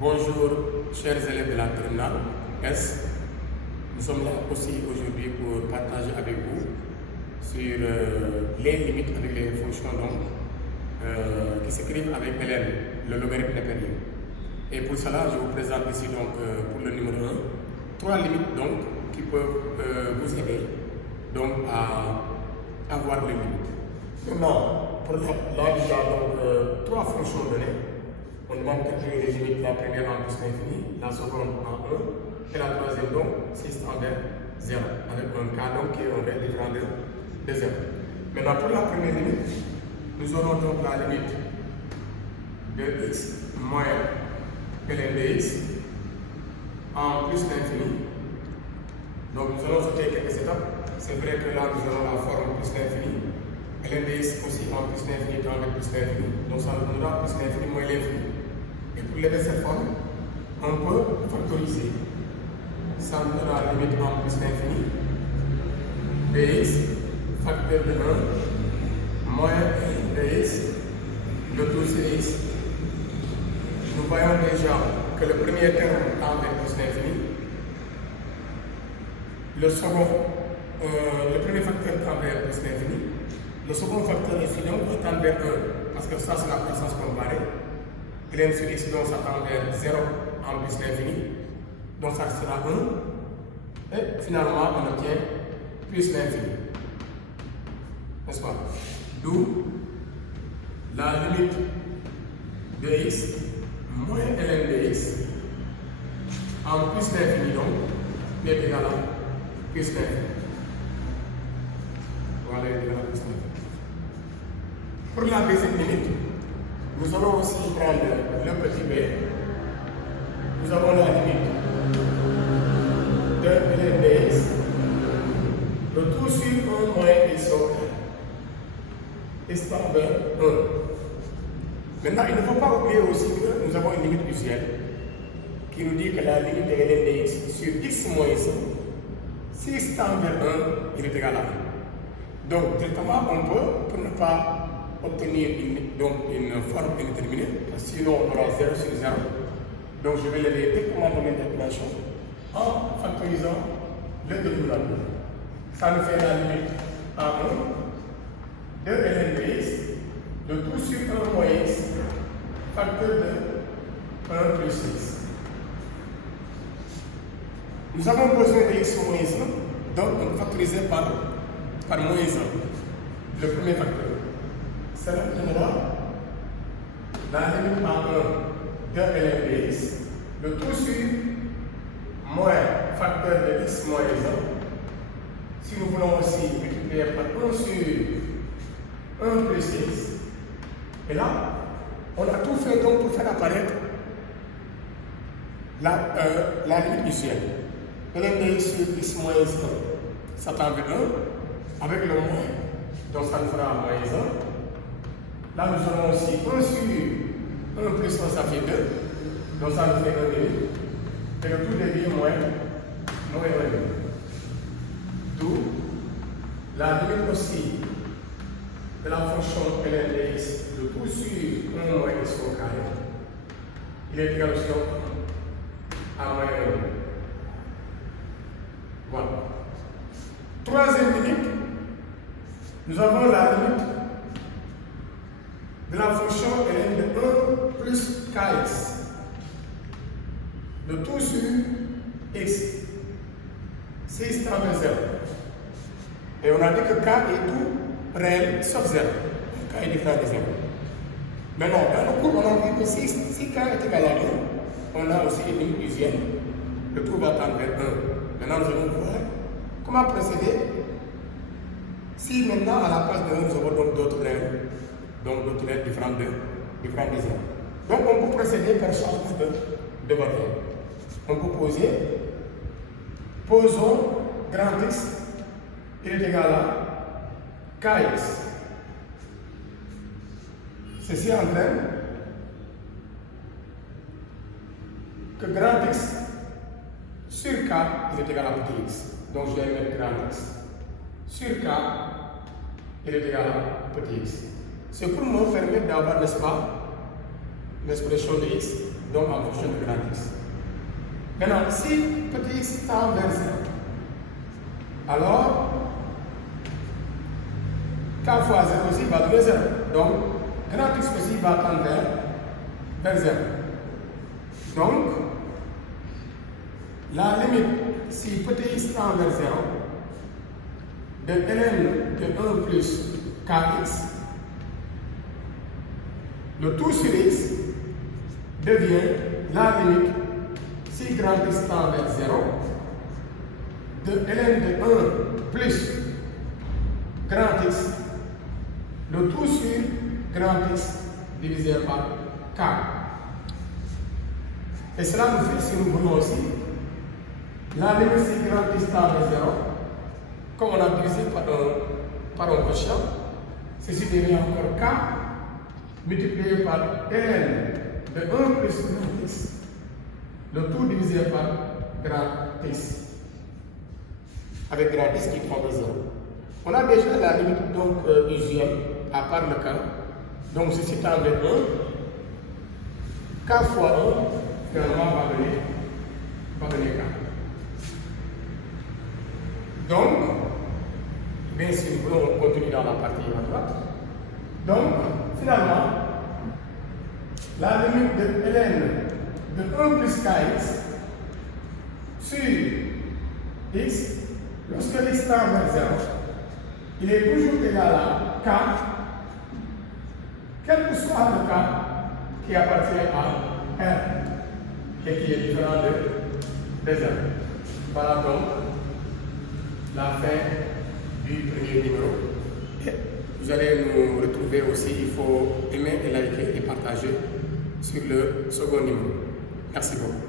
Bonjour, chers élèves de la terminale S. Nous sommes là aussi aujourd'hui pour partager avec vous sur les limites avec les fonctions qui s'écrivent avec LN, le logarithme népérien. Et pour cela, je vous présente ici pour le numéro 1, 3 limites qui peuvent vous aider à avoir les limites. Maintenant, pour là, il y a 3 fonctions données. On demande de créer les limites, la première en plus l'infini, la seconde en 1, et la troisième c'est tend vers 0, avec un cas qui est un vrai différent de 0. Maintenant, pour la première limite, nous aurons donc la limite de x moins ln de x en plus l'infini. Donc nous allons sauter quelques étapes. C'est vrai que là, nous aurons la forme plus l'infini. ln de x aussi en plus l'infini tend vers plus l'infini. Donc ça nous donnera plus l'infini moins l'infini. Et pour lever cette forme, on peut factoriser. Ça nous donnera la limite en plus l'infini dx facteur de 1 moins dx, le tout c'est x. Nous voyons déjà que le premier terme tend vers plus l'infini. Le premier facteur tend vers plus l'infini. Le second facteur est finalement tend vers 1, parce que ça c'est la croissance comparée. ln sur x, donc ça tend vers 0 en plus l'infini. Donc ça sera 1. Et finalement, on obtient plus l'infini. N'est-ce pas? D'où la limite de x moins ln de x en plus l'infini, qui est égal à plus l'infini. Voilà, est égal à plus l'infini. Pour la deuxième limite, nous allons aussi prendre le petit b. Nous avons la limite de ln de x, le tout sur 1 moins x au carré. X tend vers 1. Maintenant, il ne faut pas oublier aussi que nous avons une limite usuelle qui nous dit que la limite de ln de x sur x moins 1, si x tend vers 1, il est égal à 1. Donc, directement, on peut, pour ne pas obtenir une forme indéterminée, sinon on aura 0 sur 0. Donc je vais lever directement mon interpolation en factorisant le dénominateur. Ça nous fait la limite à 1 de ln de x, de tout sur 1 moins x, facteur de 1 plus x. Nous avons besoin de x moins 1, donc on va factoriser par moins 1, le premier facteur. Cela donnera la limite à 1 de ln de x, le tout sur moins facteur de x moins 1. Si nous voulons aussi multiplier par 1 sur 1 plus x, et là, on a tout fait pour faire apparaître la limite usuelle. ln de x sur x moins 1, ça tend vers 1, avec le moins, donc ça nous fera moins 1. Là, nous aurons aussi 1 sur 1 plus 1, ça fait 2. Donc, ça nous fait 1 demi. Et le tout devient moins 1 demi. D'où la limite aussi de la fonction ln de x, de tout sur 1 moins x au carré, il est égal aussi à moins 1 demi. Voilà. Troisième limite, nous avons la limite de la fonction ln de 1 plus kx, de tout sur x, si x tend vers 0. Et on a dit que k est tout réel sauf 0. K est différent de 0. Maintenant, dans le cours, on a dit que si k est égal à 1, on a aussi une limite usuelle. Le tout va tendre vers 1. Maintenant, nous allons voir comment procéder si maintenant, à la place de 1, nous avons donc d'autres règles. Donc d'autres lettres différentes de 0. Donc on peut procéder par changement de variable. On peut posons grand x, il est égal à kx. Ceci entraîne que grand x sur k, il est égal à petit x. Donc je vais mettre grand x sur k, il est égal à petit x. C'est pour nous permettre d'avoir, n'est-ce pas, l'expression de x, donc en fonction de grand x. Maintenant, si petit x tend vers 0, alors k fois 0 aussi va donner 0. Donc, grand x aussi va tendre vers 0. Donc, la limite, si petit x tend vers 0, de ln de 1 plus kx, le tout sur x devient la limite, si grand x tend vers 0, de ln de 1 plus grand x, le tout sur grand x divisé par k. Et cela nous fait, si nous voulons aussi, la limite si grand x tend vers 0, comme on a divisé par un quotient, ceci devient encore k multiplié par ln de 1 plus grand x, le tout divisé par grand x, avec grand x qui tend vers 0. On a déjà la limite donc usuelle à part le k. Donc ceci tend vers 1, k fois 1 finalement va donner k. Donc, bien sûr, nous voulons continuer dans la partie à droite. Donc, finalement, la limite de ln de 1 plus kx sur x, lorsque x tend vers 0, il est toujours égal à k, quel que soit le k qui appartient à R et qui est différent de 0. Voilà donc la fin du premier numéro. Vous allez nous retrouver aussi, il faut aimer et liker et partager sur le second numéro. Merci beaucoup.